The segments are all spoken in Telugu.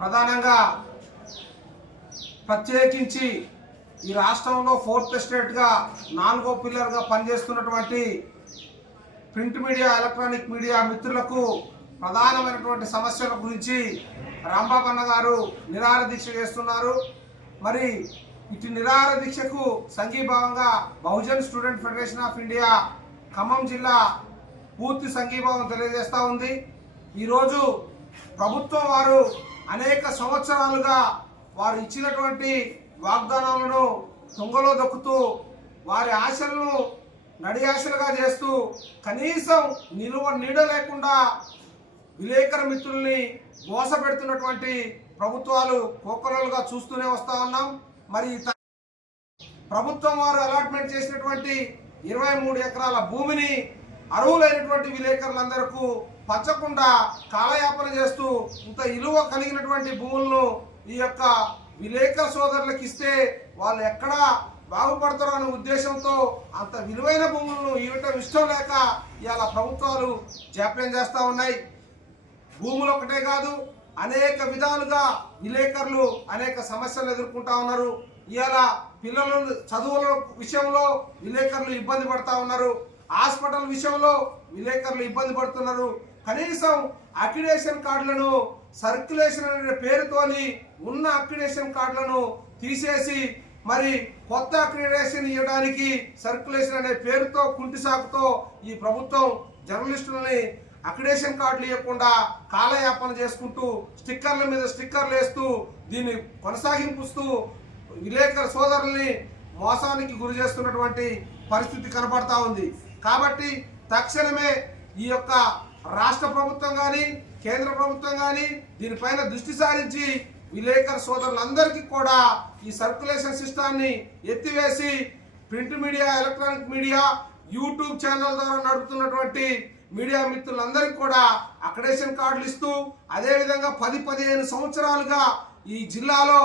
ప్రధానంగా ప్రత్యేకించి ఈ రాష్ట్రంలో ఫోర్త్ ఎస్టేట్గా 4వ పిల్లర్గా పనిచేస్తున్నటువంటి ప్రింట్ మీడియా ఎలక్ట్రానిక్ మీడియా మిత్రులకు ప్రధానమైనటువంటి సమస్యల గురించి రాంబాబు అన్న గారు నిరాహార దీక్ష చేస్తున్నారు. మరి ఇటు నిరాహార దీక్షకు సంఘీభావంగా Bahujan student federation of India Khammam జిల్లా పూర్తి సంఘీభావం తెలియజేస్తూ ఉంది. ఈరోజు ప్రభుత్వం వారు అనేక సంవత్సరాలుగా వారు ఇచ్చినటువంటి వాగ్దానాలను తుంగలో దొక్కుతూ వారి ఆశలను నడియాశలుగా చేస్తూ కనీసం నీడ లేకుండా విలేకరు మిత్రుల్ని మోసపెడుతున్నటువంటి ప్రభుత్వాలు కోకొల్లలుగా చూస్తూనే వస్తూ ఉన్నాం. మరి ప్రభుత్వం వారు అలాట్మెంట్ చేసినటువంటి 23 ఎకరాల భూమిని అర్హులైనటువంటి విలేకరులందరికీ పంచకుండా కాలయాపన చేస్తూ ఇంత విలువ కలిగినటువంటి భూములను ఈ యొక్క విలేకరు సోదరులకు ఇస్తే వాళ్ళు ఎక్కడా బాగుపడతారు అనే ఉద్దేశంతో అంత విలువైన భూములను ఇవ్వటం ఇష్టం లేక ఇవాళ ప్రభుత్వాలు జాప్యం చేస్తూ ఉన్నాయి. భూములు ఒకటే కాదు, అనేక విధాలుగా విలేకరులు అనేక సమస్యలు ఎదుర్కొంటా ఉన్నారు. ఇవాళ పిల్లలు చదువుల విషయంలో విలేకరులు ఇబ్బంది పడతా ఉన్నారు. హాస్పిటల్ విషయంలో విలేకరులు ఇబ్బంది పడుతున్నారు. కనీసం అక్రిడేషన్ కార్డులను సర్క్యులేషన్ అనే పేరుతోని ఉన్న అక్రిడేషన్ కార్డులను తీసేసి మరి కొత్త అక్రిడేషన్ ఇవ్వడానికి సర్క్యులేషన్ అనే పేరుతో కుంటి సాకుతో ఈ ప్రభుత్వం జర్నలిస్టులని అక్రిడేషన్ కార్డులు ఇవ్వకుండా కాలయాపన చేసుకుంటూ స్టిక్కర్ల మీద స్టిక్కర్లు వేస్తూ దీన్ని కొనసాగింపుస్తూ విలేకరు సోదరుల్ని మోసానికి గురి చేస్తున్నటువంటి పరిస్థితి కనబడతా ఉంది. కాబట్టి తక్షణమే ఈ యొక్క రాష్ట్ర ప్రభుత్వం కానీ కేంద్ర ప్రభుత్వం కానీ దీనిపైన దృష్టి సారించి విలేకరు సోదరులందరికీ కూడా ఈ సర్క్యులేషన్ సిస్టాన్ని ఎత్తివేసి print media electronic media YouTube channel ద్వారా నడుపుతున్నటువంటి మీడియా మిత్రులందరికీ కూడా అక్రిడేషన్ కార్డులు ఇస్తూ అదేవిధంగా 10-15 సంవత్సరాలుగా ఈ జిల్లాలో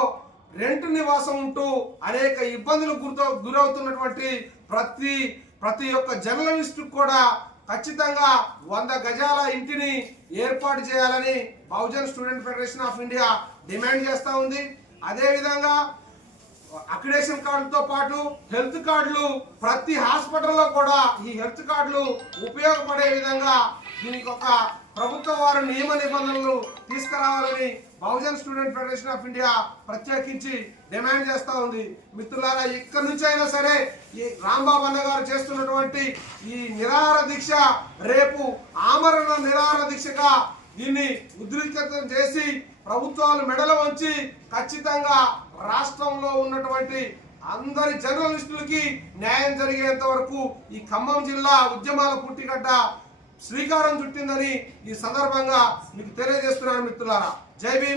రెంట్ నివాసం ఉంటూ అనేక ఇబ్బందులు గురవుతున్నటువంటి ప్రతి ఒక్క జర్నలిస్టు కూడా ఖచ్చితంగా 100 గజాల ఇంటిని ఏర్పాటు చేయాలని Bahujan student federation of India demand చేస్తూ ఉంది. అదేవిధంగా అక్రిడేషన్ కార్డుతో పాటు హెల్త్ కార్డులు ప్రతి హాస్పిటల్లో కూడా ఈ హెల్త్ కార్డులు ఉపయోగపడే విధంగా దీనికి ఒక ప్రభుత్వం వారు నియమ నిబంధనలు తీసుకురావాలని Bahujan student federation of India ప్రత్యేకించి డిమాండ్ చేస్తూ ఉంది. మిత్రులారా, ఇక్కడి నుంచి అయినా సరే ఈ రాంబాబు అన్న గారు చేస్తున్నటువంటి ఈ నిరాహార దీక్ష రేపు ఆమరణ నిరాహార దీక్షగా దీన్ని ఉధృతం చేసి ప్రభుత్వాలు మెడలు వంచి ఖచ్చితంగా రాష్ట్రంలో ఉన్నటువంటి అందరి జర్నలిస్టులకి న్యాయం జరిగేంత వరకు ఈ ఖమ్మం జిల్లా ఉద్యమాల పుట్టిగడ్డ శ్రీకారం చుట్టిందని ఈ సందర్భంగా మీకు తెలియజేస్తున్నాను. మిత్రులారా, జై భీమ్.